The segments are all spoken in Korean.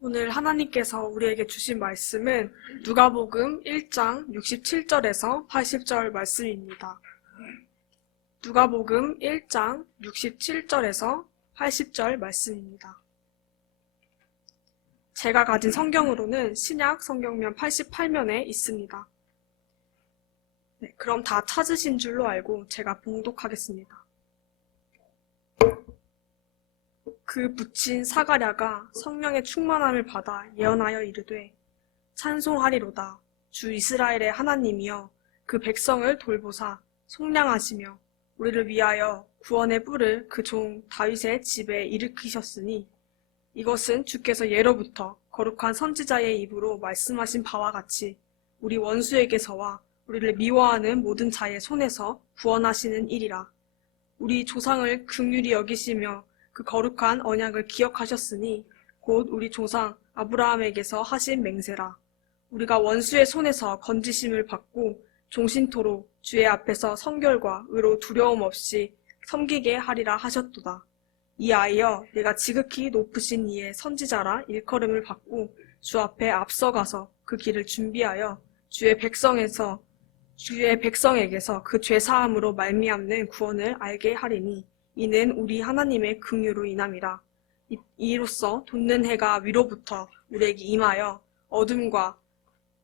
오늘 하나님께서 우리에게 주신 말씀은 누가복음 1장 67절에서 80절 말씀입니다. 누가복음 1장 67절에서 80절 말씀입니다. 제가 가진 성경으로는 신약 성경면 88면에 있습니다. 네, 그럼 다 찾으신 줄로 알고 제가 봉독하겠습니다. 그 붙인 사가랴가 성령의 충만함을 받아 예언하여 이르되 찬송하리로다. 주 이스라엘의 하나님이여 그 백성을 돌보사 속량하시며 우리를 위하여 구원의 뿔을 그 종 다윗의 집에 일으키셨으니 이것은 주께서 예로부터 거룩한 선지자의 입으로 말씀하신 바와 같이 우리 원수에게서와 우리를 미워하는 모든 자의 손에서 구원하시는 일이라. 우리 조상을 긍휼히 여기시며 그 거룩한 언약을 기억하셨으니 곧 우리 조상 아브라함에게서 하신 맹세라. 우리가 원수의 손에서 건지심을 받고 종신토록 주의 앞에서 성결과 의로 두려움 없이 섬기게 하리라 하셨도다. 이아이여 내가 지극히 높으신 이의 선지자라 일컬음을 받고 주 앞에 앞서가서 그 길을 준비하여 주의 백성에게서 그 죄사함으로 말미암는 구원을 알게 하리니 이는 우리 하나님의 긍휼로 인함이라. 이로써 돋는 해가 위로부터 우리에게 임하여 어둠과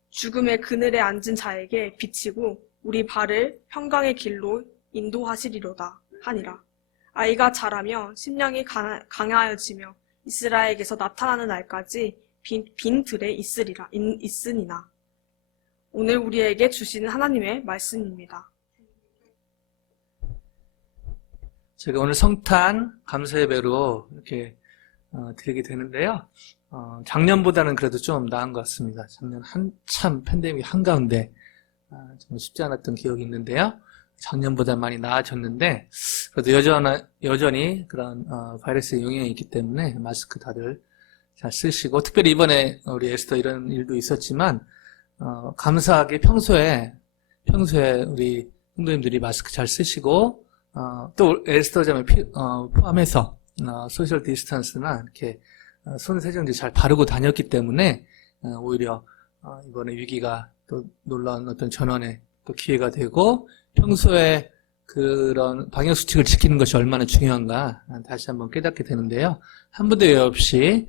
죽음의 그늘에 앉은 자에게 비치고 우리 발을 평강의 길로 인도하시리로다 하니라. 아이가 자라며 심령이 강하여지며 이스라엘에게서 나타나는 날까지 빈 들에 있으니나. 오늘 우리에게 주시는 하나님의 말씀입니다. 제가 오늘 성탄 감사 예배로 이렇게 드리게 되는데요. 작년보다는 그래도 좀 나은 것 같습니다. 작년 한참 팬데믹 한가운데 정말 쉽지 않았던 기억이 있는데요. 작년보다 많이 나아졌는데 그래도 여전히 그런 바이러스의 영향이 있기 때문에 마스크 다들 잘 쓰시고, 특별히 이번에 우리 에스더 이런 일도 있었지만 감사하게 평소에 우리 성도님들이 마스크 잘 쓰시고 또 에스더점을 포함해서 소셜 디스턴스나 이렇게 손 세정제 잘 바르고 다녔기 때문에 오히려 이번에 위기가 또 놀라운 어떤 전환의 또 기회가 되고, 평소에 그런 방역 수칙을 지키는 것이 얼마나 중요한가 다시 한번 깨닫게 되는데요. 한 분도 외 없이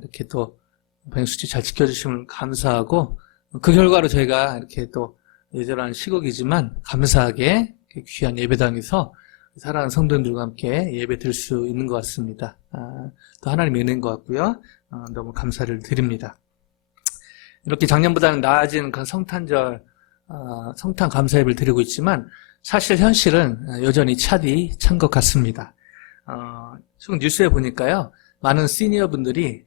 이렇게 또 방역 수칙 잘 지켜주시면 감사하고, 그 결과로 저희가 이렇게 또 예절한 시국이지만 감사하게 귀한 예배당에서 사랑하는 성도님들과 함께 예배 드릴 수 있는 것 같습니다. 또 하나님의 은혜인 것 같고요. 너무 감사를 드립니다. 이렇게 작년보다는 나아진 그런 성탄절 성탄 감사 예배를 드리고 있지만 사실 현실은 여전히 찬 것 같습니다. 지금 뉴스에 보니까요, 많은 시니어 분들이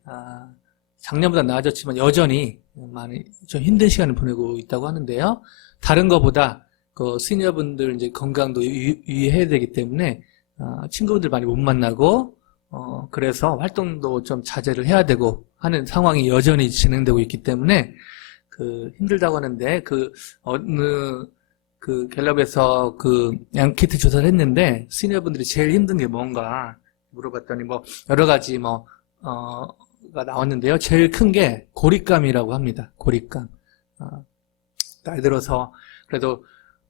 작년보다 나아졌지만 여전히 많이 좀 힘든 시간을 보내고 있다고 하는데요. 다른 것보다 그 시니어분들 이제 건강도 유의해야 되기 때문에 친구분들 많이 못 만나고 그래서 활동도 좀 자제를 해야 되고 하는 상황이 여전히 진행되고 있기 때문에 힘들다고 하는데, 어느 갤럽에서 앙케이트 조사를 했는데 시니어분들이 제일 힘든 게 뭔가 물어봤더니 여러 가지 가 나왔는데요. 제일 큰 게 고립감이라고 합니다. 고립감. 나이 들어서 그래도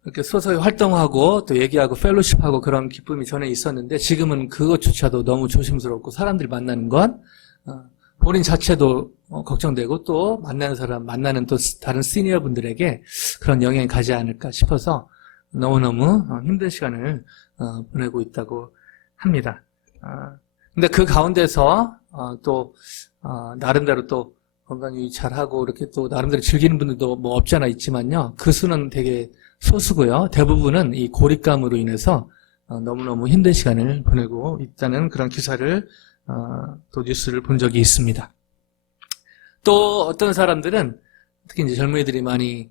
이렇게 소소히 활동하고 또 얘기하고 펠로십하고 그런 기쁨이 전에 있었는데 지금은 그것조차도 너무 조심스럽고, 사람들 만나는 건 본인 자체도 걱정되고 또 만나는 또 다른 시니어 분들에게 그런 영향이 가지 않을까 싶어서 너무너무 힘든 시간을 보내고 있다고 합니다. 근데 그 가운데서 또 나름대로 또 건강 유의 잘하고 이렇게 또 나름대로 즐기는 분들도 없지 않아 있지만요. 그 수는 되게 소수고요. 대부분은 이 고립감으로 인해서 너무너무 힘든 시간을 보내고 있다는 그런 기사를 또 뉴스를 본 적이 있습니다. 또 어떤 사람들은 특히 이제 젊은이들이 많이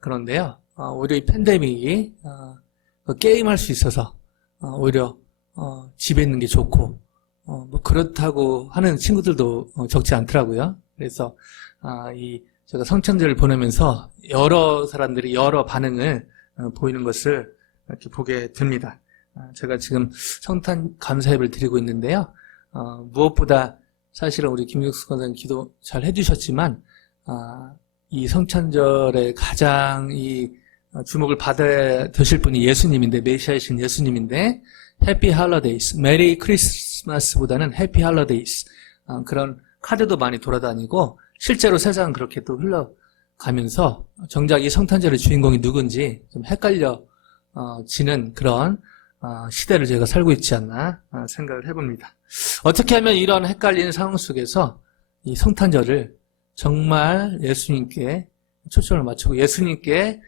그런데요. 오히려 이 팬데믹이 게임할 수 있어서 오히려 집에 있는 게 좋고 그렇다고 하는 친구들도 적지 않더라고요. 그래서 제가 성탄절을 보내면서 여러 사람들이 여러 반응을 보이는 것을 이렇게 보게 됩니다. 제가 지금 성탄 감사 예배를 드리고 있는데요. 무엇보다 사실은 우리 김육수 권사님 기도 잘 해주셨지만, 이 성탄절에 가장 주목을 받아야 되실 분이 예수님인데, 메시아이신 예수님인데, 해피 할러데이스, 메리 크리스마스보다는 해피 할러데이스, 그런 카드도 많이 돌아다니고, 실제로 세상은 그렇게 또 흘러가면서, 정작 이 성탄절의 주인공이 누군지 좀 헷갈려지는 그런 시대를 저희가 살고 있지 않나 생각을 해봅니다. 어떻게 하면 이런 헷갈리는 상황 속에서 이 성탄절을 정말 예수님께 초점을 맞추고 예수님께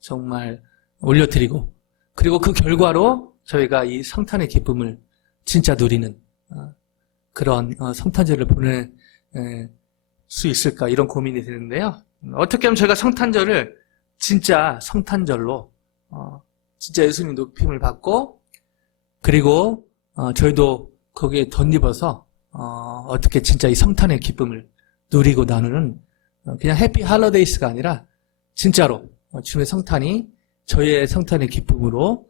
정말 올려드리고, 그리고 그 결과로 저희가 이 성탄의 기쁨을 진짜 누리는 그런 성탄절을 보낼 수 있을까, 이런 고민이 되는데요. 어떻게 하면 저희가 성탄절을 진짜 성탄절로 진짜 예수님 높임을 받고, 그리고 저희도 거기에 덧입어서 어떻게 진짜 이 성탄의 기쁨을 누리고 나누는, 그냥 해피 할러데이스가 아니라 진짜로 주님의 성탄이 저희의 성탄의 기쁨으로,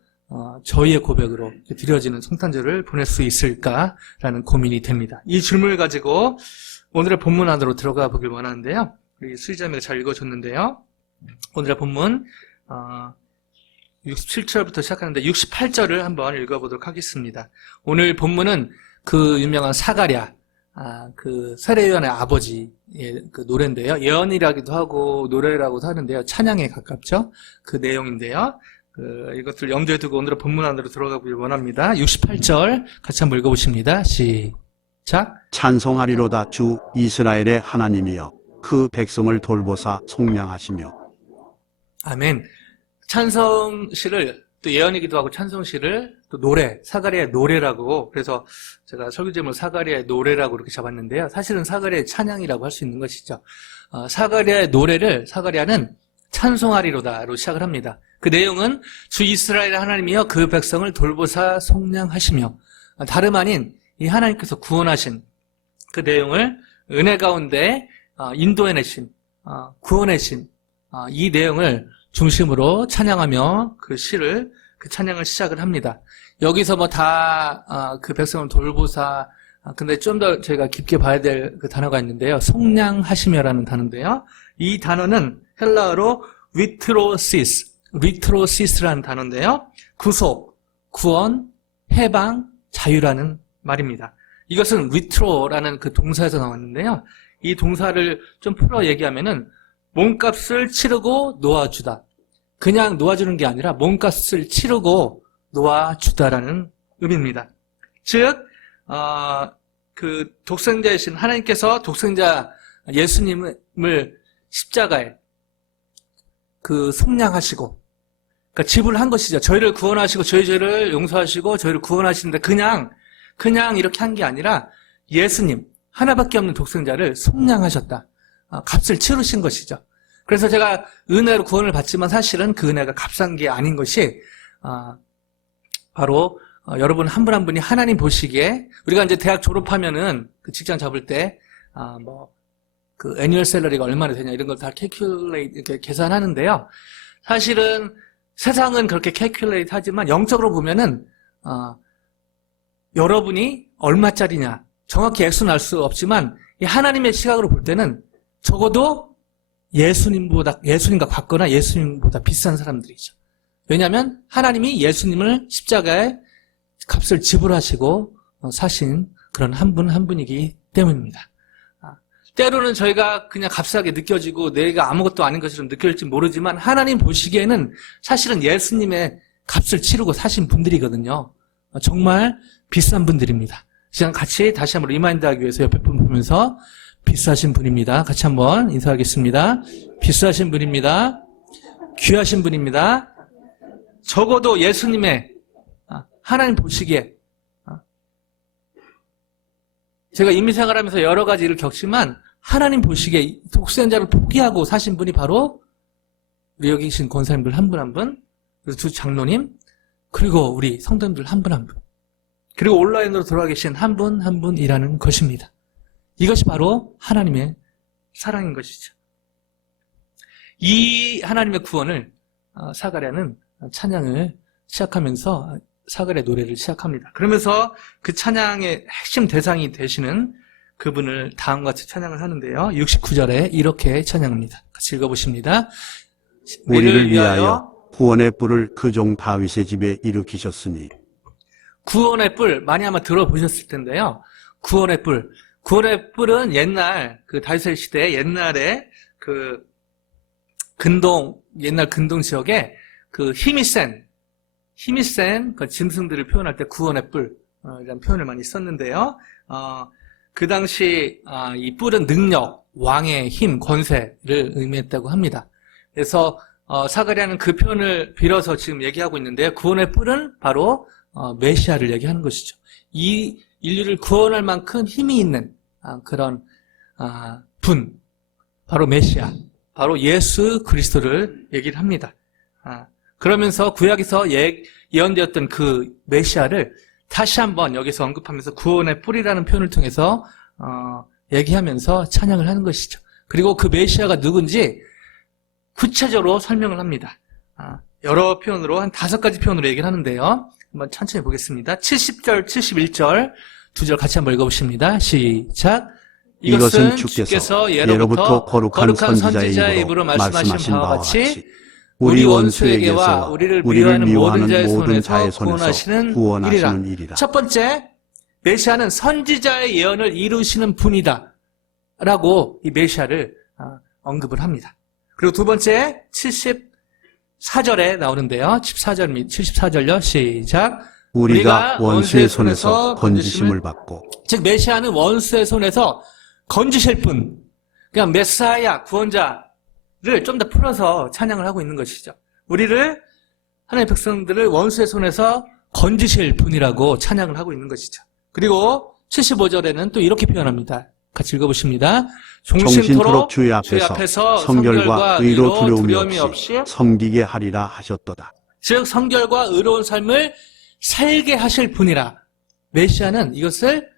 저희의 고백으로 드려지는 성탄절을 보낼 수 있을까라는 고민이 됩니다. 이 질문을 가지고 오늘의 본문 안으로 들어가 보길 원하는데요. 우리 수희자매가 잘 읽어줬는데요. 오늘의 본문 67절부터 시작하는데 68절을 한번 읽어보도록 하겠습니다. 오늘 본문은 그 유명한 사가랴, 그 세례요한의 아버지의 그 노래인데요. 예언이라기도 하고 노래라고도 하는데요. 찬양에 가깝죠. 그 내용인데요. 이것들 염두에 두고 오늘의 본문 안으로 들어가 보길 원합니다. 68절 같이 한번 읽어보십니다. 시작. 찬송하리로다 주 이스라엘의 하나님이여 그 백성을 돌보사 속량하시며. 아멘. 찬성시를 또 예언이기도 하고 찬송시를 또 노래, 사가랴의 노래라고, 그래서 제가 설교 제목을 사가랴의 노래라고 이렇게 잡았는데요. 사실은 사가랴의 찬양이라고 할 수 있는 것이죠. 사가랴의 노래를 사가랴는 찬송하리로다로 시작을 합니다. 그 내용은 주 이스라엘의 하나님이여 그 백성을 돌보사 속량하시며, 다름 아닌 이 하나님께서 구원하신 그 내용을 은혜 가운데 인도해내신, 구원해신 이 내용을 중심으로 찬양하며 그 찬양을 시작을 합니다. 여기서 그 백성을 돌보사, 근데 좀 더 저희가 깊게 봐야 될 그 단어가 있는데요. 속량하시며라는 단어인데요. 이 단어는 헬라어로 리트로시스라는 단어인데요. 구속, 구원, 해방, 자유라는 말입니다. 이것은 리트로라는 그 동사에서 나왔는데요. 이 동사를 좀 풀어 얘기하면은 몸값을 치르고 놓아주다. 그냥 놓아주는 게 아니라 몸값을 치르고 놓아주다라는 의미입니다. 즉, 그 독생자이신 하나님께서 독생자 예수님을 십자가에 그 속량하시고, 그러니까 지불한 것이죠. 저희를 구원하시고 저희 죄를 용서하시고 저희를 구원하시는데 그냥 이렇게 한 게 아니라 예수님 하나밖에 없는 독생자를 속량하셨다. 값을 치르신 것이죠. 그래서 제가 은혜로 구원을 받지만 사실은 그 은혜가 값싼 게 아닌 것이 바로 여러분 한 분 한 분이 하나님 보시기에, 우리가 이제 대학 졸업하면은 그 직장 잡을 때 그 애니얼 샐러리가 얼마나 되냐 이런 걸 다 이렇게 계산하는데요. 사실은 세상은 그렇게 calculate 하지만 영적으로 보면은 여러분이 얼마짜리냐 정확히 액수는 알 수 없지만 이 하나님의 시각으로 볼 때는 적어도 예수님과 같거나 예수님보다 비싼 사람들이죠. 왜냐하면 하나님이 예수님을 십자가에 값을 지불하시고 사신 그런 한 분 한 분이기 때문입니다. 때로는 저희가 그냥 값싸게 느껴지고 내가 아무것도 아닌 것처럼 느껴질지 모르지만 하나님 보시기에는 사실은 예수님의 값을 치르고 사신 분들이거든요. 정말 비싼 분들입니다. 시간 같이 다시 한번 리마인드하기 위해서 옆에 분 보면서 비싸신 분입니다. 같이 한번 인사하겠습니다. 비싸신 분입니다. 귀하신 분입니다. 적어도 예수님의 하나님 보시기에 제가 임의생활하면서 여러 가지 일을 겪지만 하나님 보시기에 독생자를 포기하고 사신 분이 바로 우리 여기 계신 권사님들 한 분 한 분, 그리고 두 장로님, 그리고 우리 성도님들 한 분 한 분, 그리고 온라인으로 돌아와 계신 한 분 한 분이라는 것입니다. 이것이 바로 하나님의 사랑인 것이죠. 이 하나님의 구원을 사가랴는 찬양을 시작하면서 사가랴 노래를 시작합니다. 그러면서 그 찬양의 핵심 대상이 되시는 그분을 다음과 같이 찬양을 하는데요. 69절에 이렇게 찬양합니다. 같이 읽어보십니다. 우리를 위하여 구원의 뿔을 그 종 다윗의 집에 일으키셨으니. 구원의 뿔 많이 아마 들어보셨을 텐데요. 구원의 뿔은 옛날 그 다윗의 시대 옛날에 그 옛날 근동 지역에 그 힘이 센 그 짐승들을 표현할 때 구원의 뿔 이런 표현을 많이 썼는데요. 그 당시 이 뿔은 능력, 왕의 힘, 권세를 의미했다고 합니다. 그래서 사가랴는 그 표현을 빌어서 지금 얘기하고 있는데요. 구원의 뿔은 바로 메시아를 얘기하는 것이죠. 이 인류를 구원할 만큼 힘이 있는 그런 분, 바로 메시아, 바로 예수 그리스도를 얘기를 합니다. 그러면서 구약에서 예언되었던 그 메시아를 다시 한번 여기서 언급하면서 구원의 뿔이라는 표현을 통해서 얘기하면서 찬양을 하는 것이죠. 그리고 그 메시아가 누군지 구체적으로 설명을 합니다. 여러 표현으로 한 5가지 표현으로 얘기를 하는데요. 한번 천천히 보겠습니다. 70절, 71절 두 절 같이 한번 읽어보십니다. 시작. 이것은 주께서 예로부터 거룩한 선지자의 입으로 말씀하신 바와 같이 우리 원수에게와 우리를 미워하는 모든 자의 손에서 구원하시는 일이라. 첫 번째, 메시아는 선지자의 예언을 이루시는 분이다 라고 이 메시아를 언급을 합니다. 그리고 두 번째, 74절에 나오는데요. 14절 및 74절요. 시작. 우리가 원수의 손에서 건지심을 받고. 즉 메시아는 원수의 손에서 건지실 분, 그냥 메사야, 구원자를 좀 더 풀어서 찬양을 하고 있는 것이죠. 우리를, 하나님의 백성들을 원수의 손에서 건지실 분이라고 찬양을 하고 있는 것이죠. 그리고 75절에는 또 이렇게 표현합니다. 같이 읽어보십니다. 종신토록 주의 앞에서 성결과 의로 두려움이 없이 섬기게 하리라 하셨도다. 즉 성결과 의로운 삶을 살게 하실 분이라. 메시아는 이것을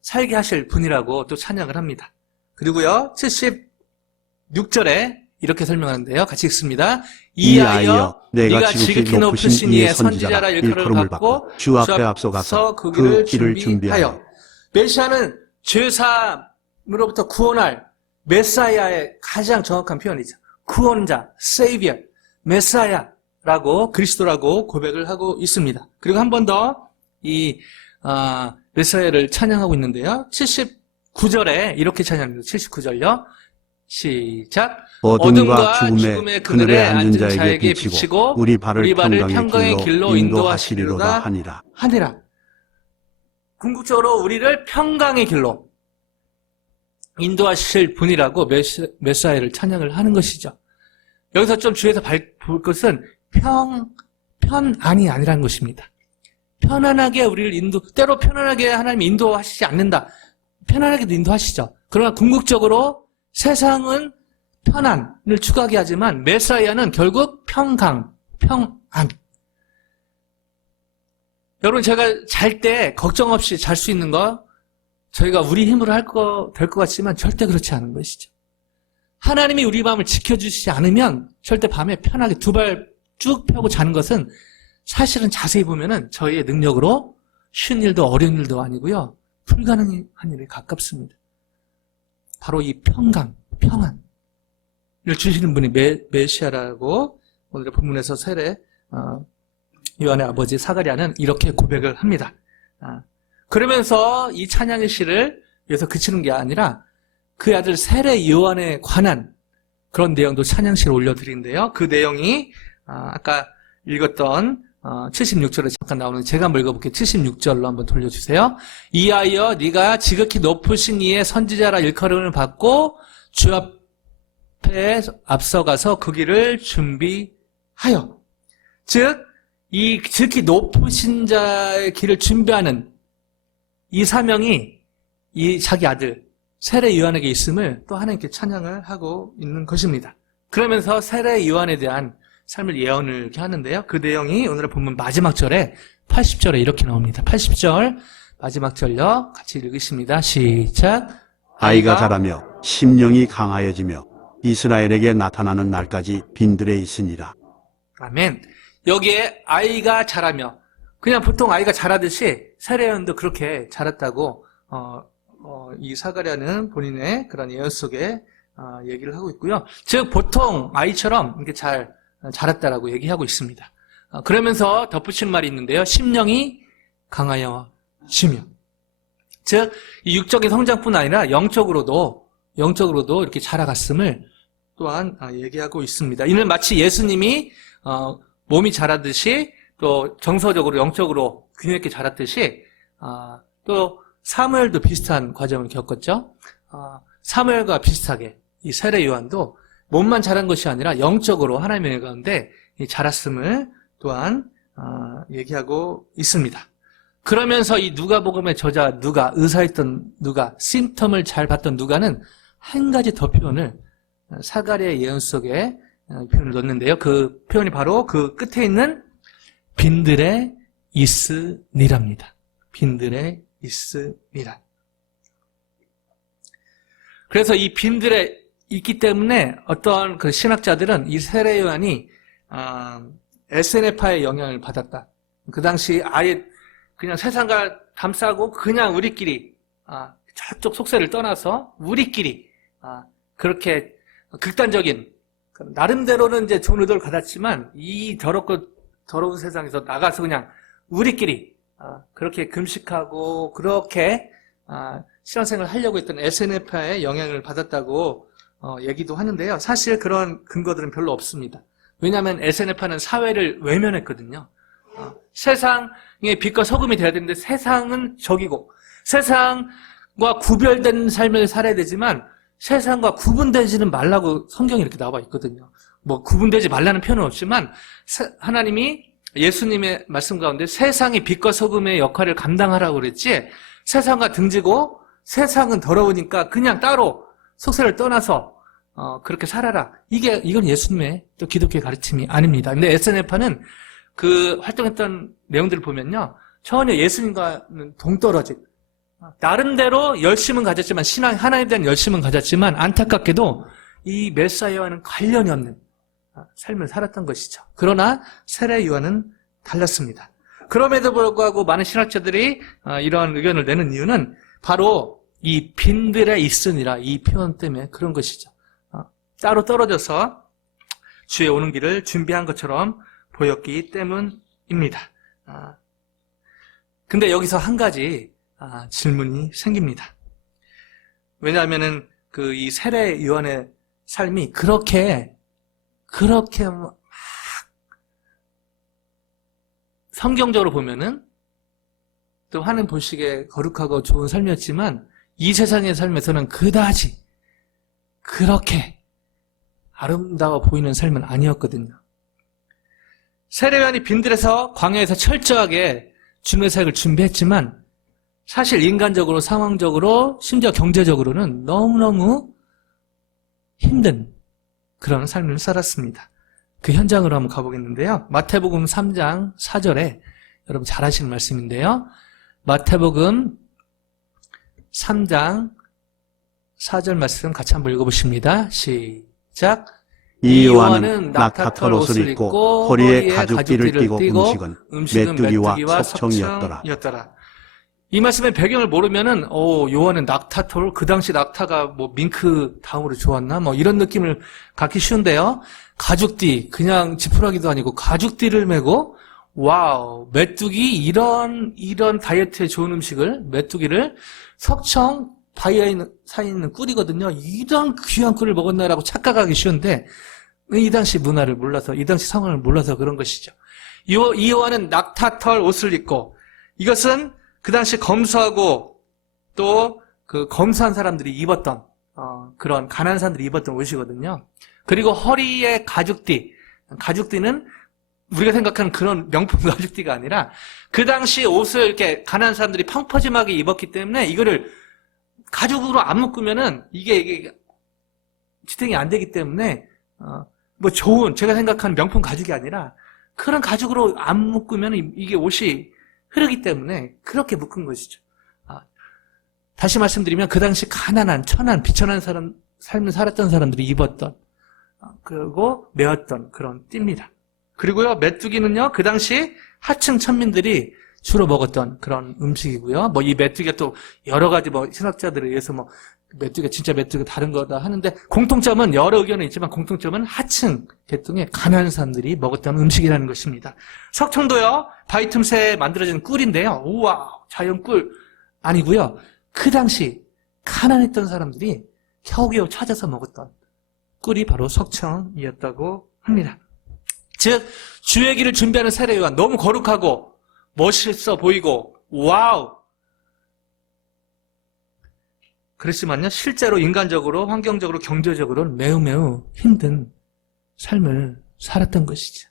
살게 하실 분이라고 또 찬양을 합니다. 그리고요 76절에 이렇게 설명하는데요. 같이 읽습니다. 이하여 네가 지극히 높으신 이의 선지자라 일컬음을 받고 주 앞에 앞서가서 그 길을 준비하여. 메시아는 죄사함으로부터 구원할 메사야의 가장 정확한 표현이죠. 구원자, 세이비어, 메사야라고 그리스도라고 고백을 하고 있습니다. 그리고 한 번 더 이 메사야를 찬양하고 있는데요. 79절에 이렇게 찬양합니다. 79절요. 시작. 어둠과 죽음의 그늘에 앉은 자에게 비치고 우리 발을 평강의 길로 인도하시리로다 하니라. 궁극적으로 우리를 평강의 길로 인도하실 분이라고 메사야를 찬양을 하는 것이죠. 여기서 좀 주의해서 볼 것은 편안이 아니라는 것입니다. 편안하게 우리를 때로 편안하게 하나님이 인도하시지 않는다. 편안하게도 인도하시죠. 그러나 궁극적으로 세상은 편안을 추구하게 하지만 메사야는 결국 평안. 여러분 제가 잘 때 걱정 없이 잘 수 있는 거 저희가 우리 힘으로 될 것 같지만 절대 그렇지 않은 것이죠. 하나님이 우리 밤을 지켜주시지 않으면 절대 밤에 편하게 두 발 쭉 펴고 자는 것은 사실은 자세히 보면은 저희의 능력으로 쉬운 일도 어려운 일도 아니고요. 불가능한 일에 가깝습니다. 바로 이 평안을 주시는 분이 메시아라고 오늘의 본문에서 세례 요한의 아버지 사가랴는 이렇게 고백을 합니다. 그러면서 이 찬양의 시를 여기서 그치는 게 아니라 그 아들 세례 요한에 관한 그런 내용도 찬양시를 올려드리는데요. 그 내용이 아까 읽었던 76절에 잠깐 나오는 제가 한번 읽어볼게요. 76절로 한번 돌려주세요. 이하여 네가 지극히 높으신 이의 선지자라 일컬음을 받고 주 앞에 앞서가서 그 길을 준비하여. 즉 이 지극히 높으신 자의 길을 준비하는 이 사명이 이 자기 아들 세례 요한에게 있음을 또 하나님께 찬양을 하고 있는 것입니다. 그러면서 세례 요한에 대한 삶을 예언을 이렇게 하는데요. 그 내용이 오늘의 본문 마지막 절에 80절에 이렇게 나옵니다. 80절 마지막 절요. 같이 읽으십니다. 시작. 아이가 자라며 심령이 강하여지며 이스라엘에게 나타나는 날까지 빈들에 있으니라. 아멘. 여기에 아이가 자라며 그냥 보통 아이가 자라듯이 세례 요한도 그렇게 자랐다고 이 사가랴는 본인의 그런 예언 속에 얘기를 하고 있고요. 즉 보통 아이처럼 이렇게 잘 자랐다라고 얘기하고 있습니다. 그러면서 덧붙이는 말이 있는데요. 심령이 강하여 지며, 즉 이 육적인 성장뿐 아니라 영적으로도 이렇게 자라갔음을 또한 얘기하고 있습니다. 이는 마치 예수님이 몸이 자라듯이 또 정서적으로 영적으로 균형 있게 자랐듯이 또 사무엘도 비슷한 과정을 겪었죠. 사무엘과 비슷하게 이 세례 요한도 몸만 자란 것이 아니라 영적으로 하나님의 가운데 자랐음을 또한 얘기하고 있습니다. 그러면서 이 누가복음의 저자 누가, 의사였던 누가, 심텀을 잘 봤던 누가는 한 가지 더 표현을 사가랴의 예언 속에 표현을 넣는데요. 그 표현이 바로 그 끝에 있는 빈들에 있으니랍니다. 빈들에 있으니라. 그래서 이 빈들에 있기 때문에 어떤 그 신학자들은 이 세례 요한이 SNF파의 영향을 받았다. 그 당시 아예 그냥 세상과 담싸고 그냥 우리끼리 저쪽 속세를 떠나서 우리끼리 그렇게 극단적인 나름대로는 이제 좋은 의도를 가졌지만 이 더러운 세상에서 나가서 그냥 우리끼리 그렇게 금식하고 그렇게 신앙생활을 하려고 했던 SNF파의 영향을 받았다고 얘기도 하는데요. 사실 그런 근거들은 별로 없습니다. 왜냐하면 SNF파는 사회를 외면했거든요. 세상의 빛과 소금이 돼야 되는데 세상은 적이고 세상과 구별된 삶을 살아야 되지만 세상과 구분되지는 말라고 성경이 이렇게 나와 있거든요. 뭐 구분되지 말라는 표현은 없지만 하나님이 예수님의 말씀 가운데 세상이 빛과 소금의 역할을 감당하라고 그랬지, 세상과 등지고 세상은 더러우니까 그냥 따로 속세를 떠나서 그렇게 살아라. 이건 예수님의 또 기독교의 가르침이 아닙니다. 근데 SNF파는 그 활동했던 내용들을 보면요, 전혀 예수님과는 동떨어진, 나름대로 열심은 가졌지만, 하나님에 대한 열심은 가졌지만 안타깝게도 이 메사야와는 관련이 없는 삶을 살았던 것이죠. 그러나 세례 요한은 달랐습니다. 그럼에도 불구하고 많은 신학자들이 이러한 의견을 내는 이유는 바로 이 빈들에 있으니라 이 표현 때문에 그런 것이죠. 따로 떨어져서 주의 오는 길을 준비한 것처럼 보였기 때문입니다. 근데 여기서 한 가지 질문이 생깁니다. 왜냐하면은 이 세례 요한의 삶이 그렇게 막 성경적으로 보면은 또 하는 보시기에 거룩하고 좋은 삶이었지만 이 세상의 삶에서는 그다지 그렇게 아름다워 보이는 삶은 아니었거든요. 세례 요한이 빈들에서 광야에서 철저하게 주님의 사역을 준비했지만 사실 인간적으로, 상황적으로, 심지어 경제적으로는 너무너무 힘든 그런 삶을 살았습니다. 그 현장으로 한번 가보겠는데요. 마태복음 3장 4절에 여러분 잘 아시는 말씀인데요. 마태복음 3장 4절 말씀 같이 한번 읽어보십니다. 시작. 이 요한은 낙타털 옷을 입고 허리에 가죽띠를 띠고 음식은 메뚜기와 석청이었더라. 이 말씀의 배경을 모르면은 요한은 낙타털, 그 당시 낙타가 뭐 밍크 다음으로 좋았나 뭐 이런 느낌을 갖기 쉬운데요. 가죽띠, 그냥 지푸라기도 아니고 가죽띠를 메고, 와우, 메뚜기, 이런 다이어트에 좋은 음식을, 메뚜기를 석청 바위에 사이에 있는 꿀이거든요. 이런 귀한 꿀을 먹었나라고 착각하기 쉬운데 이 당시 문화를 몰라서, 이 당시 상황을 몰라서 그런 것이죠. 이 요한은 낙타털 옷을 입고, 이것은 그 당시 검소하고 또 그 검소한 사람들이 입었던 그런 가난한 사람들이 입었던 옷이거든요. 그리고 허리에 가죽띠는 우리가 생각하는 그런 명품 가죽띠가 아니라 그 당시 옷을 이렇게 가난한 사람들이 펑퍼짐하게 입었기 때문에 이거를 가죽으로 안 묶으면은 이게 지탱이 안 되기 때문에 뭐 좋은, 제가 생각하는 명품 가죽이 아니라 그런 가죽으로 안 묶으면 이게 옷이 흐르기 때문에 그렇게 묶은 것이죠. 다시 말씀드리면 그 당시 가난한, 천한, 비천한 삶을 살았던 사람들이 입었던, 그리고 메었던 그런 띠입니다. 그리고요, 메뚜기는요, 그 당시 하층 천민들이 주로 먹었던 그런 음식이고요. 뭐 이 메뚜기가 또 여러 가지 뭐 신학자들에 의해서 뭐 메뚜기가 진짜 메뚜기가 다른 거다 하는데 공통점은 여러 의견은 있지만 공통점은 하층 계통의 가난한 사람들이 먹었던 음식이라는 것입니다. 석청도요. 바위 틈새에 만들어진 꿀인데요. 우와 자연 꿀 아니고요. 그 당시 가난했던 사람들이 겨우겨우 찾아서 먹었던 꿀이 바로 석청이었다고 합니다. 즉 주의 길을 준비하는 세례요한 너무 거룩하고 멋있어 보이고 와우 그렇지만요 실제로 인간적으로 환경적으로 경제적으로는 매우 힘든 삶을 살았던 것이죠.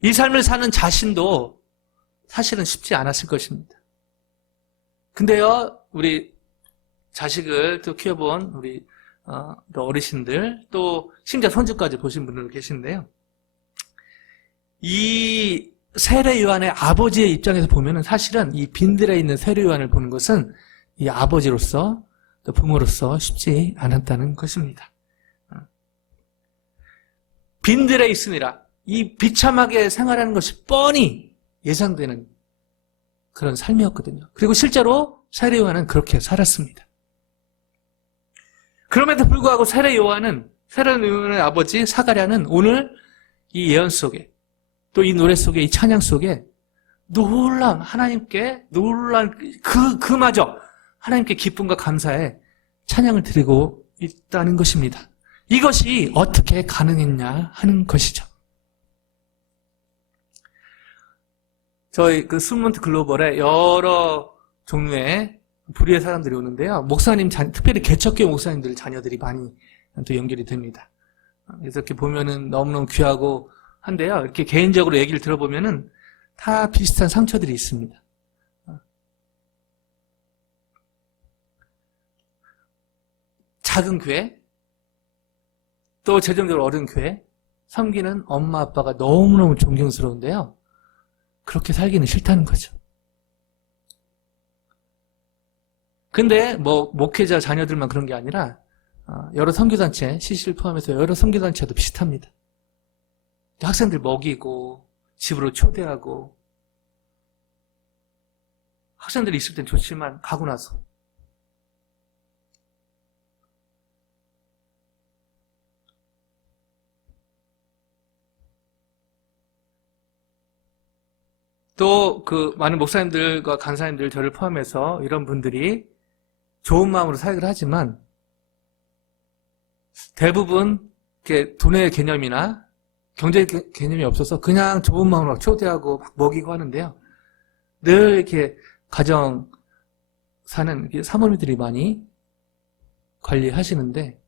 이 삶을 사는 자신도 사실은 쉽지 않았을 것입니다. 근데요 우리 자식을 또 키워본 우리 또 어르신들 또 심지어 손주까지 보신 분들 계신데요. 이 세례 요한의 아버지의 입장에서 보면은 사실은 이 빈들에 있는 세례 요한을 보는 것은 이 아버지로서 또 부모로서 쉽지 않았다는 것입니다. 빈들에 있으니라 이 비참하게 생활하는 것이 뻔히 예상되는 그런 삶이었거든요. 그리고 실제로 세례 요한은 그렇게 살았습니다. 그럼에도 불구하고 세례 요한의 아버지 사가랴는 오늘 이 예언 속에 또 이 노래 속에 이 찬양 속에 놀라운 하나님께 놀라운 그마저 하나님께 기쁨과 감사에 찬양을 드리고 있다는 것입니다. 이것이 어떻게 가능했냐 하는 것이죠. 저희 그 스몬트 글로벌에 여러 종류의 부류의 사람들이 오는데요. 목사님, 특별히 개척교회 목사님들 자녀들이 많이 또 연결이 됩니다. 그래서 이렇게 보면은 너무너무 귀하고 한데요. 이렇게 개인적으로 얘기를 들어보면은 다 비슷한 상처들이 있습니다. 작은 교회, 또 재정적으로 어려운 교회, 섬기는 엄마 아빠가 너무너무 존경스러운데요. 그렇게 살기는 싫다는 거죠. 근데 뭐 목회자 자녀들만 그런 게 아니라 여러 선교단체, CC를 포함해서 여러 선교단체도 비슷합니다. 학생들 먹이고 집으로 초대하고 학생들이 있을 땐 좋지만 가고 나서 또 그 많은 목사님들과 간사님들 저를 포함해서 이런 분들이 좋은 마음으로 사역을 하지만 대부분 이렇게 돈의 개념이나 경제 개념이 없어서 그냥 좋은 마음으로 막 초대하고 막 먹이고 하는데요. 늘 이렇게 가정 사는 사모님들이 많이 관리하시는데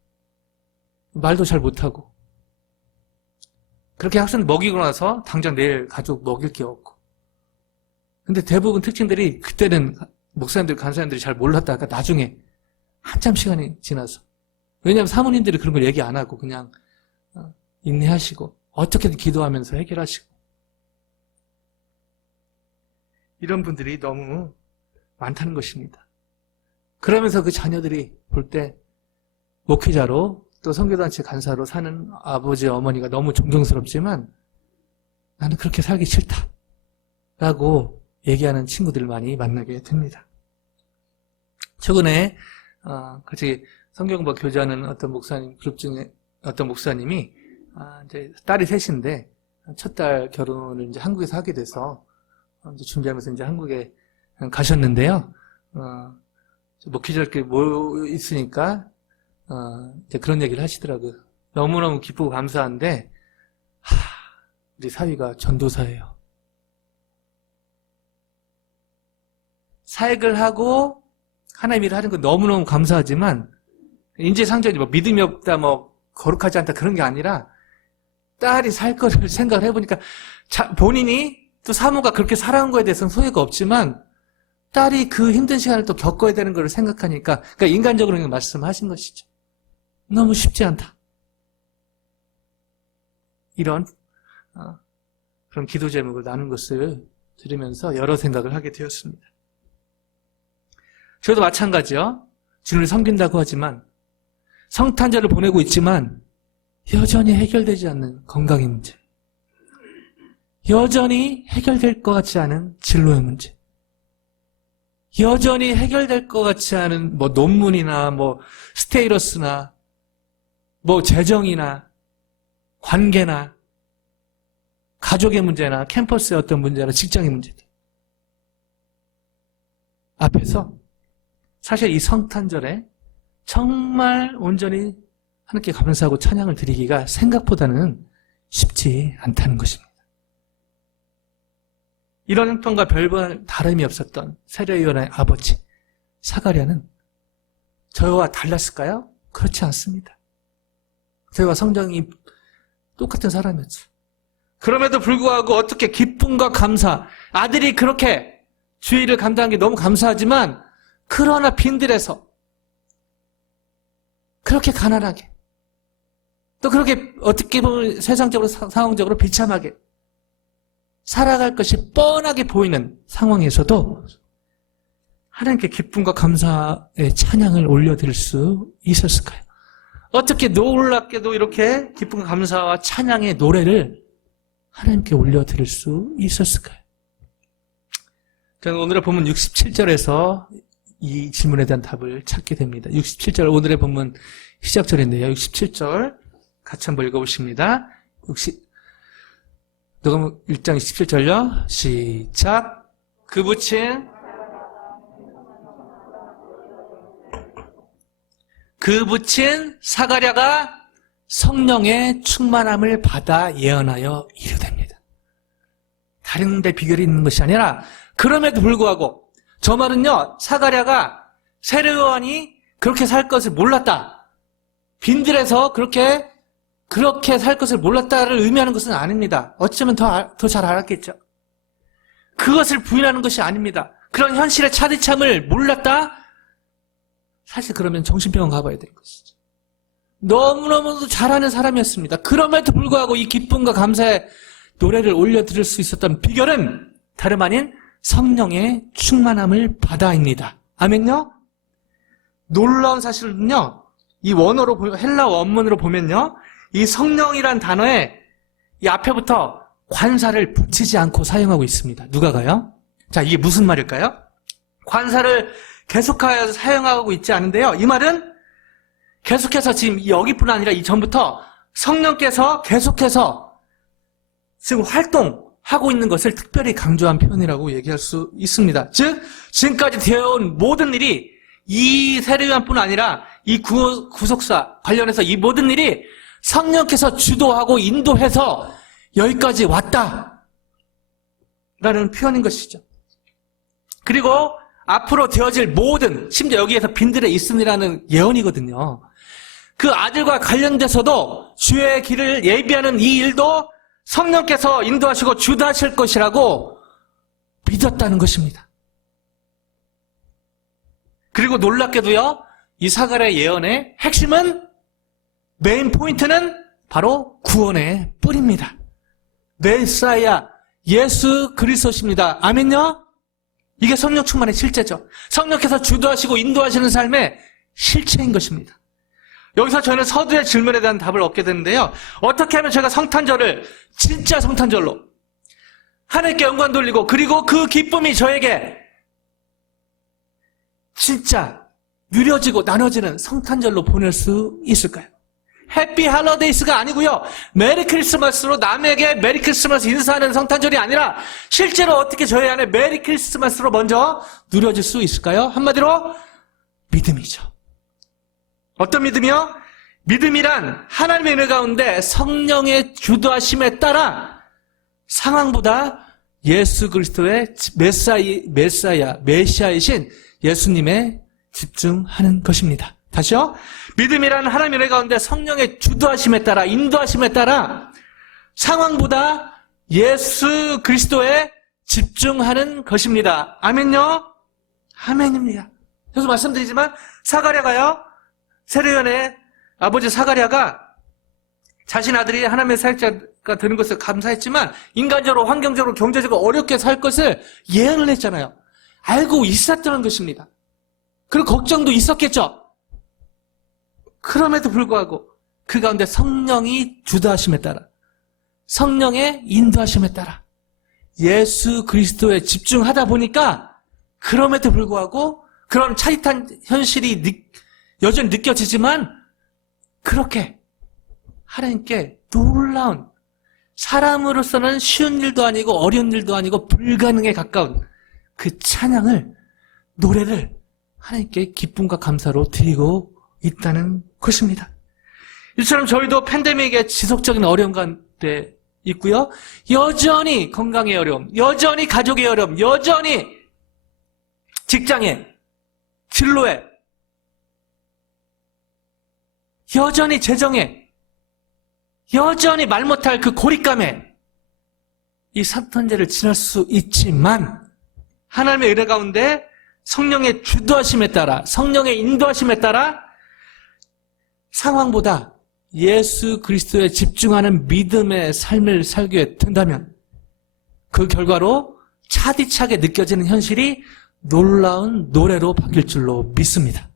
말도 잘 못하고 그렇게 학생 먹이고 나서 당장 내일 가족 먹일 게 없고 근데 대부분 특징들이 그때는 목사님들, 간사님들이 잘 몰랐다가 나중에 한참 시간이 지나서 왜냐하면 사모님들이 그런 걸 얘기 안 하고 그냥 인내하시고 어떻게든 기도하면서 해결하시고 이런 분들이 너무 많다는 것입니다. 그러면서 그 자녀들이 볼 때 목회자로 또 선교단체 간사로 사는 아버지, 어머니가 너무 존경스럽지만 나는 그렇게 살기 싫다라고 얘기하는 친구들을 많이 만나게 됩니다. 최근에 같이 성경과 교제하는 어떤 목사님 그룹 중에 어떤 목사님이 이제 딸이 셋인데 첫 딸 결혼을 이제 한국에서 하게 돼서 이제 준비하면서 이제 한국에 가셨는데요. 목회자들끼리 모여 있으니까 이제 그런 얘기를 하시더라고요. 너무너무 기쁘고 감사한데 우리 사위가 전도사예요. 사역을 하고 하나님 일을 하는 건 너무너무 감사하지만 인지상정이 뭐 믿음이 없다 뭐 거룩하지 않다 그런 게 아니라 딸이 살 거를 생각을 해보니까 본인이 또 사모가 그렇게 살아온 거에 대해서는 소유가 없지만 딸이 그 힘든 시간을 또 겪어야 되는 걸 생각하니까 그러니까 인간적으로 말씀하신 것이죠. 너무 쉽지 않다. 이런 그런 기도 제목을 나눈 것을 들으면서 여러 생각을 하게 되었습니다. 저도 마찬가지요. 주님을 섬긴다고 하지만 성탄절을 보내고 있지만 여전히 해결되지 않는 건강의 문제, 여전히 해결될 것 같지 않은 진로의 문제, 여전히 해결될 것 같지 않은 뭐 논문이나 뭐 스테이러스나 뭐 재정이나 관계나 가족의 문제나 캠퍼스의 어떤 문제나 직장의 문제들 앞에서 사실 이 성탄절에 정말 온전히 하나님께 감사하고 찬양을 드리기가 생각보다는 쉽지 않다는 것입니다. 이런 형편과 별 다름이 없었던 세례요한의 아버지 사가랴는 저와 달랐을까요? 그렇지 않습니다. 저와 성정이 똑같은 사람이었죠. 그럼에도 불구하고 어떻게 기쁨과 감사, 아들이 그렇게 주의를 감당한 게 너무 감사하지만 그러나 빈들에서 그렇게 가난하게 또 그렇게 어떻게 보면 세상적으로 상황적으로 비참하게 살아갈 것이 뻔하게 보이는 상황에서도 하나님께 기쁨과 감사의 찬양을 올려드릴 수 있었을까요? 어떻게 놀랍게도 이렇게 기쁨과 감사와 찬양의 노래를 하나님께 올려드릴 수 있었을까요? 저는 오늘의 본문 67절에서 이 질문에 대한 답을 찾게 됩니다. 67절 오늘의 본문 시작절인데요. 67절 같이 한번 읽어보십니다. 녹음 1장 27절요. 시작. 그 붙인 사가랴가 성령의 충만함을 받아 예언하여 이르됩니다. 다른 데 비결이 있는 것이 아니라 그럼에도 불구하고 저 말은요, 사가랴가 세례요한이 그렇게 살 것을 몰랐다. 빈들에서 그렇게 살 것을 몰랐다를 의미하는 것은 아닙니다. 어쩌면 더 잘 알았겠죠. 그것을 부인하는 것이 아닙니다. 그런 현실의 차디참을 몰랐다? 사실 그러면 정신병원 가봐야 되는 것이죠. 너무너무도 잘하는 사람이었습니다. 그럼에도 불구하고 이 기쁨과 감사의 노래를 올려드릴 수 있었던 비결은 다름 아닌 성령의 충만함을 받아입니다. 아멘요? 놀라운 사실은요, 이 원어로, 헬라 원문으로 보면요, 이 성령이란 단어에 이 앞에부터 관사를 붙이지 않고 사용하고 있습니다. 누가가요? 자, 이게 무슨 말일까요? 관사를 계속하여 사용하고 있지 않은데요. 이 말은 계속해서 지금 여기뿐 아니라 이전부터 성령께서 계속해서 지금 활동하고 있는 것을 특별히 강조한 표현이라고 얘기할 수 있습니다. 즉, 지금까지 되어온 모든 일이 이 세례요한뿐 아니라 이 구속사 관련해서 이 모든 일이 성령께서 주도하고 인도해서 여기까지 왔다 라는 표현인 것이죠. 그리고 앞으로 되어질 모든, 심지어 여기에서 빈들에 있으리라는 예언이거든요. 그 아들과 관련돼서도 주의 길을 예비하는 이 일도 성령께서 인도하시고 주도하실 것이라고 믿었다는 것입니다. 그리고 놀랍게도요, 이 사가랴의 예언의 핵심은, 메인 포인트는 바로 구원의 뿌리입니다. 메사야, 예수 그리스도십니다. 아멘요? 이게 성령 충만의 실제죠. 성령께서 주도하시고 인도하시는 삶의 실체인 것입니다. 여기서 저희는 서두의 질문에 대한 답을 얻게 되는데요. 어떻게 하면 저희가 성탄절을 진짜 성탄절로 하나님께 영광 돌리고, 그리고 그 기쁨이 저에게 진짜 누려지고 나눠지는 성탄절로 보낼 수 있을까요? 해피 할러데이스가 아니고요, 메리 크리스마스로 남에게 메리 크리스마스 인사하는 성탄절이 아니라 실제로 어떻게 저희 안에 메리 크리스마스로 먼저 누려질 수 있을까요? 한마디로 믿음이죠. 어떤 믿음이요? 믿음이란 하나님의 은혜 가운데 성령의 주도하심에 따라 상황보다 예수 그리스도의 메시아이신 예수님에 집중하는 것입니다. 다시요. 믿음이란 하나님의 은혜 가운데 성령의 주도하심에 따라, 인도하심에 따라 상황보다 예수 그리스도에 집중하는 것입니다. 아멘요? 아멘입니다. 그래서 말씀드리지만 사가랴가요, 세례요한의 아버지 사가랴가 자신 아들이 하나님의 사역자가 되는 것을 감사했지만 인간적으로, 환경적으로, 경제적으로 어렵게 살 것을 예언을 했잖아요. 알고 있었다는 것입니다. 그리고 걱정도 있었겠죠. 그럼에도 불구하고 그 가운데 성령이 주도하심에 따라, 성령의 인도하심에 따라 예수 그리스도에 집중하다 보니까 그럼에도 불구하고 그런 차릿한 현실이 여전히 느껴지지만 그렇게 하나님께 놀라운, 사람으로서는 쉬운 일도 아니고 어려운 일도 아니고 불가능에 가까운 그 찬양을, 노래를 하나님께 기쁨과 감사로 드리고 있다는 것입니다. 이처럼 저희도 팬데믹의 지속적인 어려움 가운데 있고요. 여전히 건강의 어려움, 여전히 가족의 어려움, 여전히 직장에, 진로에, 여전히 재정에, 여전히 말 못할 그 고립감에 이 사탄제를 지날 수 있지만 하나님의 은혜 가운데 성령의 주도하심에 따라, 성령의 인도하심에 따라 상황보다 예수 그리스도에 집중하는 믿음의 삶을 살게 된다면 그 결과로 차디차게 느껴지는 현실이 놀라운 노래로 바뀔 줄로 믿습니다.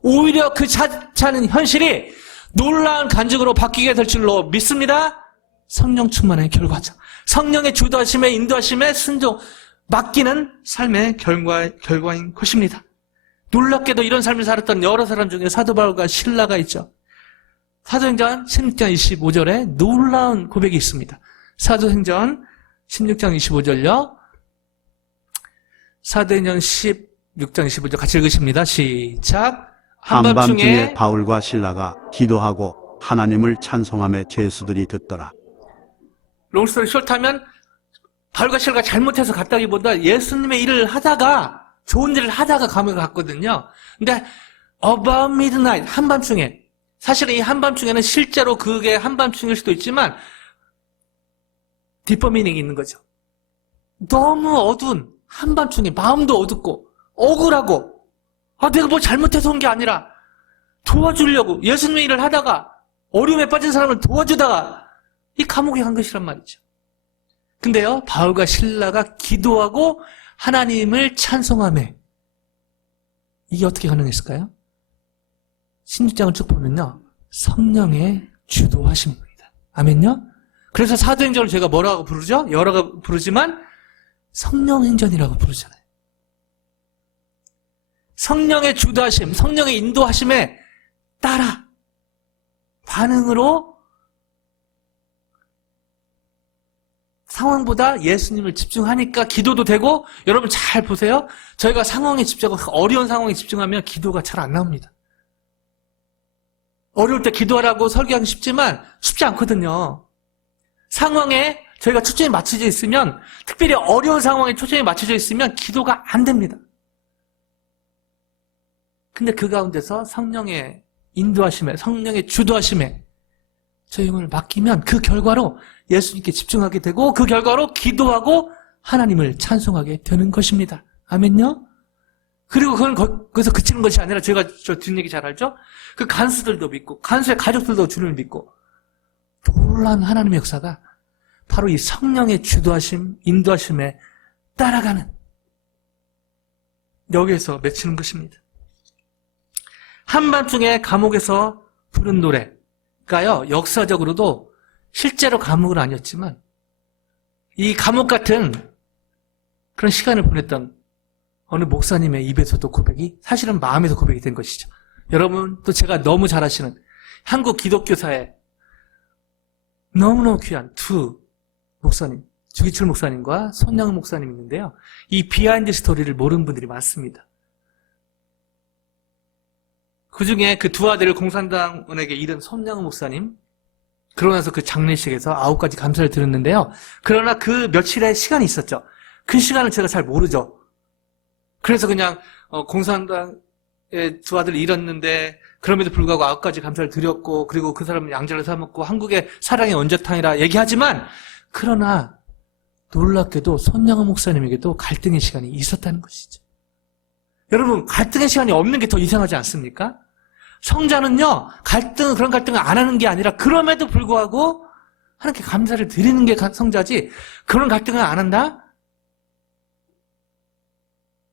오히려 그 차는 현실이 놀라운 간증으로 바뀌게 될 줄로 믿습니다. 성령 충만의 결과죠. 성령의 주도하심에 인도하심에 순종, 맡기는 삶의 결과인 것입니다. 놀랍게도 이런 삶을 살았던 여러 사람 중에 사도 바울과 실라가 있죠. 사도행전 16장 25절에 놀라운 고백이 있습니다. 사도행전 16장 25절요. 사도행전 16장 25절 같이 읽으십니다. 시작. 한밤중에 바울과 실라가 기도하고 하나님을 찬송하며 죄수들이 듣더라. 롱스토리 숏하면 바울과 실라가 잘못해서 갔다기보다 예수님의 일을 하다가, 좋은 일을 하다가 감옥에 갔거든요. 근데 about midnight, 한밤중에, 사실은 이 한밤중에는 실제로 그게 한밤중일 수도 있지만 디퍼 미닝이 있는 거죠. 너무 어두운 한밤중에 마음도 어둡고 억울하고, 내가 뭐 잘못해서 온 게 아니라 도와주려고 예수님의 일을 하다가 어려움에 빠진 사람을 도와주다가 이 감옥에 간 것이란 말이죠. 근데요, 바울과 실라가 기도하고 하나님을 찬송하며, 이게 어떻게 가능했을까요? 16장을 쭉 보면요, 성령의 주도하심입니다. 아멘요? 그래서 사도행전을 제가 뭐라고 부르죠? 여러가 부르지만 성령행전이라고 부르잖아요. 성령의 주도하심, 성령의 인도하심에 따라 반응으로 상황보다 예수님을 집중하니까 기도도 되고, 여러분 잘 보세요. 저희가 상황에 집중하고 어려운 상황에 집중하면 기도가 잘 안 나옵니다. 어려울 때 기도하라고 설교하기 쉽지만 쉽지 않거든요. 상황에 저희가 초점이 맞춰져 있으면, 특별히 어려운 상황에 초점이 맞춰져 있으면 기도가 안 됩니다. 근데 그 가운데서 성령의 인도하심에, 성령의 주도하심에 저희 힘을 맡기면 그 결과로 예수님께 집중하게 되고, 그 결과로 기도하고 하나님을 찬송하게 되는 것입니다. 아멘요? 그리고 그건 거기서 그치는 것이 아니라, 제가 저 뒷얘기 잘 알죠? 그 간수들도 믿고, 간수의 가족들도 주님을 믿고, 놀라운 하나님의 역사가 바로 이 성령의 주도하심, 인도하심에 따라가는, 여기에서 맺히는 것입니다. 한밤중에 감옥에서 부른 노래가요, 역사적으로도 실제로 감옥은 아니었지만 이 감옥 같은 그런 시간을 보냈던 어느 목사님의 입에서도 고백이, 사실은 마음에서 고백이 된 것이죠. 여러분, 또 제가 너무 잘 아시는 한국 기독교사의 너무너무 귀한 두 목사님, 주기철 목사님과 손양은 목사님이 있는데요, 이 비하인드 스토리를 모르는 분들이 많습니다. 그 중에 그 두 아들을 공산당원에게 잃은 손양은 목사님, 그러고 나서 그 장례식에서 9가지 감사를 드렸는데요. 그러나 그 며칠의 시간이 있었죠. 그 시간을 제가 잘 모르죠. 그래서 그냥 공산당의 두 아들을 잃었는데 그럼에도 불구하고 9가지 감사를 드렸고, 그리고 그 사람은 양자를 사먹고 한국의 사랑의 원자탕이라 얘기하지만, 그러나 놀랍게도 손양은 목사님에게도 갈등의 시간이 있었다는 것이죠. 여러분, 갈등의 시간이 없는 게 더 이상하지 않습니까? 성자는요, 그런 갈등을 안 하는 게 아니라 그럼에도 불구하고 하나님께 감사를 드리는 게 성자지, 그런 갈등을 안 한다?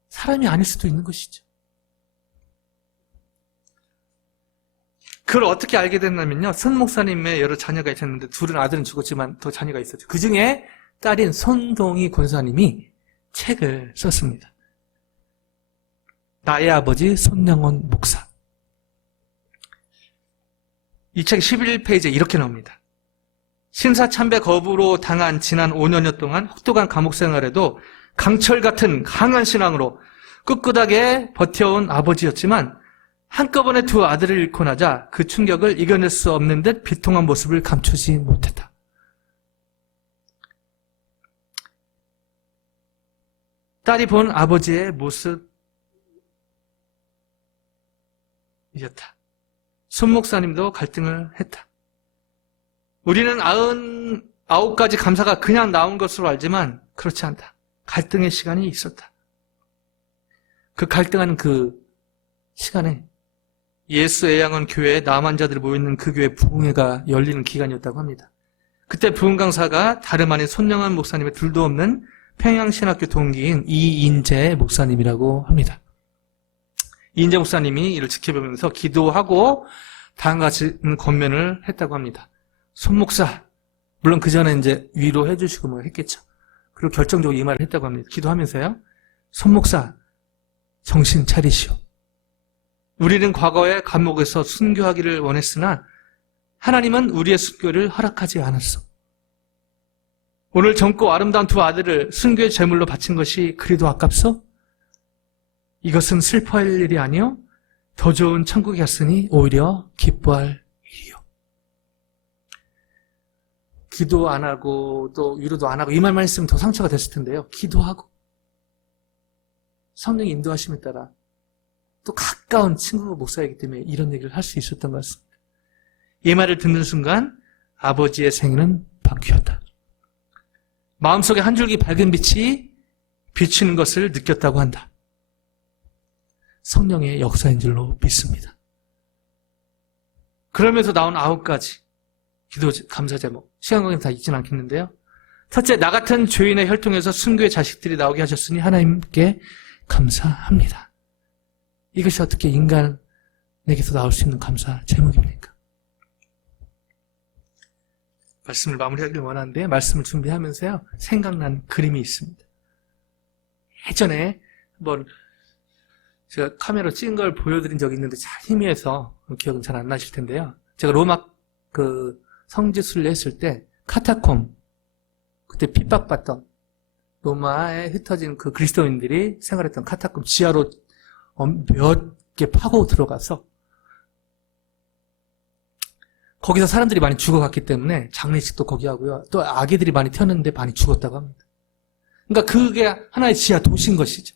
사람이 아닐 수도 있는 것이죠. 그걸 어떻게 알게 됐냐면요, 선 목사님의 여러 자녀가 있었는데 둘은 아들은 죽었지만 더 자녀가 있었죠. 그 중에 딸인 손동희 권사님이 책을 썼습니다. 나의 아버지 손영원 목사. 이 책 11페이지에 이렇게 나옵니다. 신사참배 거부로 당한 지난 5년여 동안 혹독한 감옥 생활에도 강철 같은 강한 신앙으로 꿋꿋하게 버텨온 아버지였지만 한꺼번에 두 아들을 잃고 나자 그 충격을 이겨낼 수 없는 듯 비통한 모습을 감추지 못했다. 딸이 본 아버지의 모습이었다. 손 목사님도 갈등을 했다. 우리는 99가지 감사가 그냥 나온 것으로 알지만 그렇지 않다. 갈등의 시간이 있었다. 그 갈등하는 그 시간에 예수 애양원 교회에 남환자들이 모여있는 그 교회 부흥회가 열리는 기간이었다고 합니다. 그때 부흥 강사가 다름 아닌 손영환 목사님의 둘도 없는 평양신학교 동기인 이인재 목사님이라고 합니다. 이인재 목사님이 이를 지켜보면서 기도하고 다음과 같이 권면을 했다고 합니다. 손 목사, 물론 그 전에 이제 위로해 주시고 뭐 했겠죠. 그리고 결정적으로 이 말을 했다고 합니다. 기도하면서요. 손 목사, 정신 차리시오. 우리는 과거에 감옥에서 순교하기를 원했으나 하나님은 우리의 순교를 허락하지 않았어. 오늘 젊고 아름다운 두 아들을 순교의 제물로 바친 것이 그리도 아깝소? 이것은 슬퍼할 일이 아니요 더 좋은 천국이 갔으니 오히려 기뻐할 일이요. 기도 안 하고 또 위로도 안 하고 이 말만 했으면 더 상처가 됐을 텐데요. 기도하고 성령의 인도하심에 따라 또 가까운 친구 목사이기 때문에 이런 얘기를 할 수 있었던 것 같습니다. 이 말을 듣는 순간 아버지의 생애는 바뀌었다. 마음속에 한 줄기 밝은 빛이 비치는 것을 느꼈다고 한다. 성령의 역사인 줄로 믿습니다. 그러면서 나온 9가지 기도 감사 제목, 시간 관계는 다 읽지는 않겠는데요. 첫째, 나 같은 죄인의 혈통에서 순교의 자식들이 나오게 하셨으니 하나님께 감사합니다. 이것이 어떻게 인간에게서 나올 수 있는 감사 제목입니까? 말씀을 마무리하기를 원하는데 말씀을 준비하면서요. 생각난 그림이 있습니다. 예전에 한번 제가 카메라로 찍은 걸 보여드린 적이 있는데 잘 희미해서 기억은 잘 안 나실 텐데요. 제가 로마 성지순례 했을 때 카타콤, 그때 핍박받던 로마에 흩어진 그 그리스도인들이 생활했던 카타콤 지하로 몇 개 파고 들어가서 거기서 사람들이 많이 죽어갔기 때문에 장례식도 거기 하고요. 또 아기들이 많이 태어났는데 많이 죽었다고 합니다. 그러니까 그게 하나의 지하 도시인 것이죠.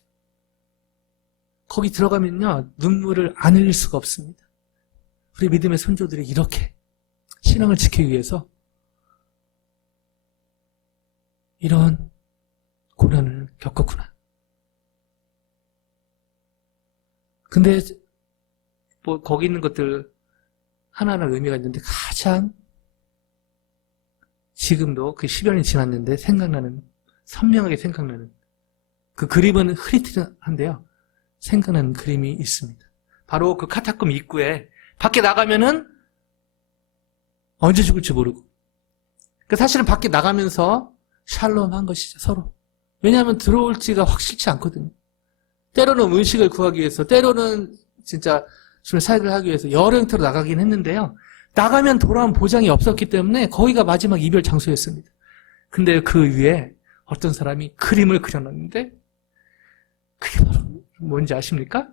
거기 들어가면요. 눈물을 안 흘릴 수가 없습니다. 우리 믿음의 선조들이 이렇게 신앙을 지키기 위해서 이런 고난을 겪었구나. 근데 뭐 거기 있는 것들 하나하나 의미가 있는데 가장 지금도 그 10여 년이 지났는데 선명하게 생각나는 그 그림은 흐릿한데요. 생각나는 그림이 있습니다. 바로 그 카타콤 입구에 밖에 나가면은 언제 죽을지 모르고 사실은 밖에 나가면서 샬롬한 것이죠. 서로. 왜냐하면 들어올지가 확실치 않거든요. 때로는 음식을 구하기 위해서 때로는 진짜 사역을 하기 위해서 여러 형태로 나가긴 했는데요. 나가면 돌아온 보장이 없었기 때문에 거기가 마지막 이별 장소였습니다. 근데 그 위에 어떤 사람이 그림을 그려놨는데 그게 바로 뭔지 아십니까?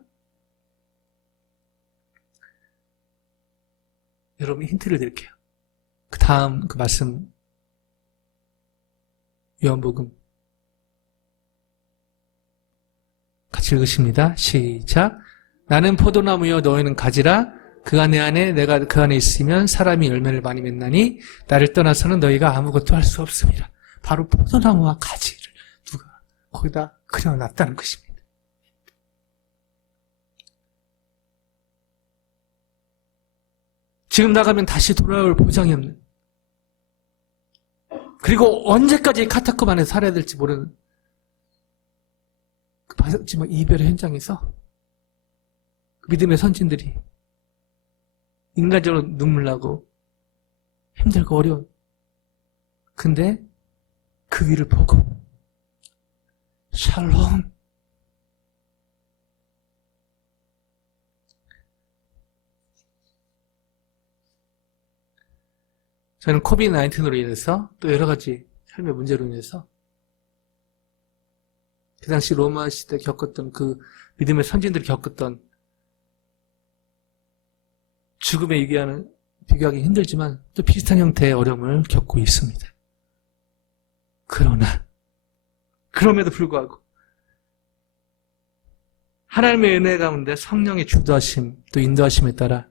여러분이 힌트를 드릴게요. 그 다음 그 말씀 요한복음 같이 읽으십니다. 시작. 나는 포도나무여 너희는 가지라. 그가 내 안에 내가 그 안에 있으면 사람이 열매를 많이 맺나니 나를 떠나서는 너희가 아무것도 할 수 없습니다. 바로 포도나무와 가지를 누가 거기다 그려놨다는 것입니다. 지금 나가면 다시 돌아올 보장이 없는, 그리고 언제까지 카타콤 안에 살아야 될지 모르는 그 마지막 이별의 현장에서 믿음의 선진들이 인간적으로 눈물 나고 힘들고 어려운, 근데 그 위를 보고 샬롬. 저는 코비드-19으로 인해서 또 여러 가지 삶의 문제로 인해서 그 당시 로마 시대 겪었던 그 믿음의 선진들이 겪었던 죽음에 비교하기 힘들지만 또 비슷한 형태의 어려움을 겪고 있습니다. 그럼에도 불구하고 하나님의 은혜 가운데 성령의 주도하심 또 인도하심에 따라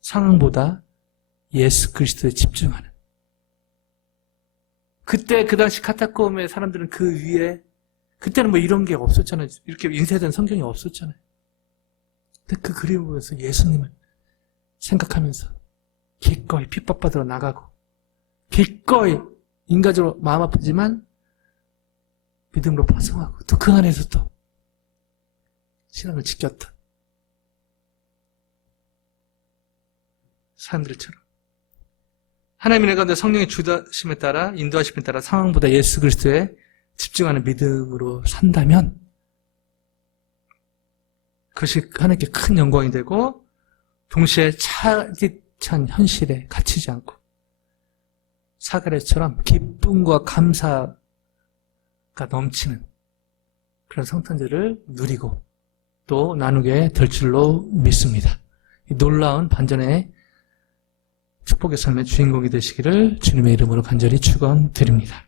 상황보다 예수 그리스도에 집중하는, 그때 그 당시 카타콤의 사람들은 그 위에, 그때는 뭐 이런 게 없었잖아요. 이렇게 인쇄된 성경이 없었잖아요. 근데 그 그림을 보면서 예수님을 생각하면서 기꺼이 핍박받으러 나가고 기꺼이 인간적으로 마음 아프지만 믿음으로 파송하고 또 그 안에서 또 신앙을 지켰던 사람들처럼 하나님의 은혜 가운데 성령의 주도하심에 따라 인도하심에 따라 상황보다 예수 그리스도에 집중하는 믿음으로 산다면 그것이 하나님께 큰 영광이 되고 동시에 차디찬 현실에 갇히지 않고 사가랴처럼 기쁨과 감사가 넘치는 그런 성탄절을 누리고 또 나누게 될 줄로 믿습니다. 이 놀라운 반전의 축복의 삶의 주인공이 되시기를 주님의 이름으로 간절히 축원드립니다.